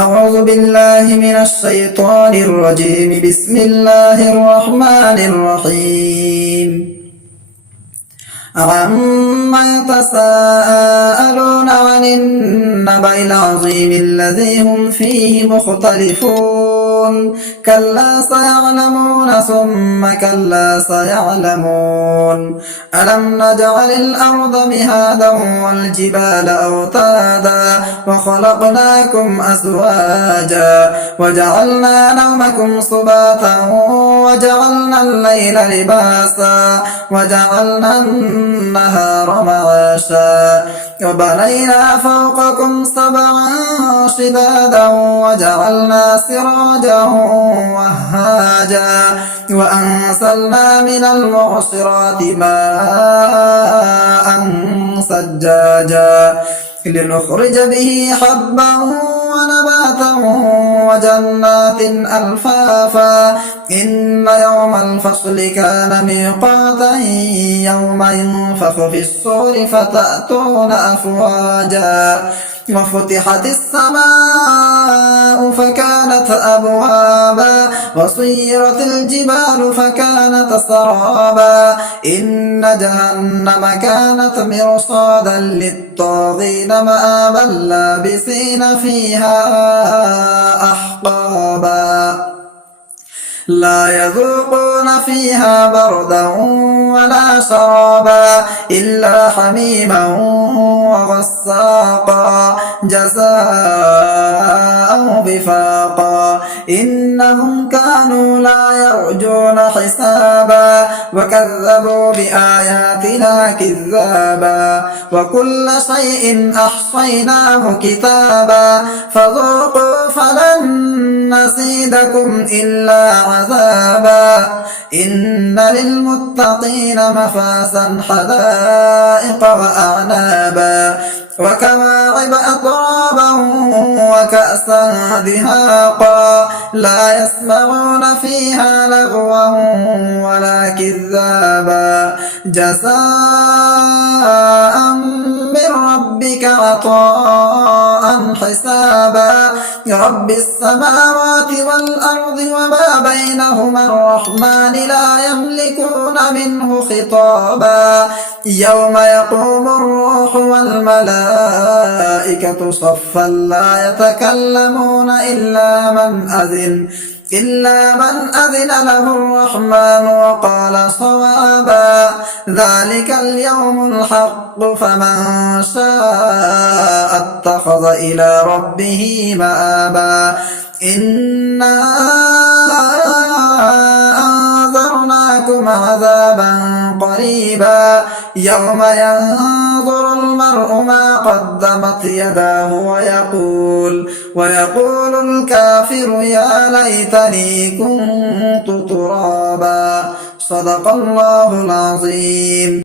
أعوذ بالله من الشيطان الرجيم. بسم الله الرحمن الرحيم. عما يتساءلون عن النبأ العظيم الذي هم فيه مختلفون. كلا سيعلمون ثم كلا سيعلمون. ألم نجعل الأرض مهادا والجبال أوتادا وخلقناكم أزواجا وجعلنا نومكم سباتا وجعلنا الليل لباسا وجعلنا النهار معاشا وبنينا فوقكم سبعا شدادا وجعلنا سراجا وهاجا وأنزلنا من المعصرات ماء ثجاجا لنخرج به حبا ونباتا وجنات ألفافا. إن يوم الفصل كان ميقاتا يوم ينفخ في الصور فتأتون أفواجا وفتحت السماء فكانت أبوابا وسيرت الجبال فكانت سرابا. إن جهنم كانت مرصادا للطاغين مآبا لابسين فيها أحقابا. لا يذوقون فيها بردا ولا شرابا إلا حميما وغساقا جزاء وفاقا. إنهم كانوا لا يرجون حسابا وكذبوا بآياتنا كذابا وكل شيء أحصيناه كتابا فذوقوا فلن نزيدكم إلا عذابا. إن للمتقين مفازا حدائق وأعنابا وكواعب أترابا وكأسا دهاقا لا يسمعون فيها لغوا ولا كذابا جزاء من ربك عطاء حسابا. رب السماوات والأرض وما بينهما الرحمن لا يملكون منه خطابا. يوم يقوم الروح والملائكة صفا لا يتكلمون إلا من أذن له الرحمن وقال صوابا. ذلك اليوم الحق فمن شاء اتخذ إلى ربه مآبا. إنا أنذرناكم عذابا قريبا يوم ينظر المرء ما قدمت يداه ويقول الكافر يا ليتني كنت ترابا. صدق الله العظيم.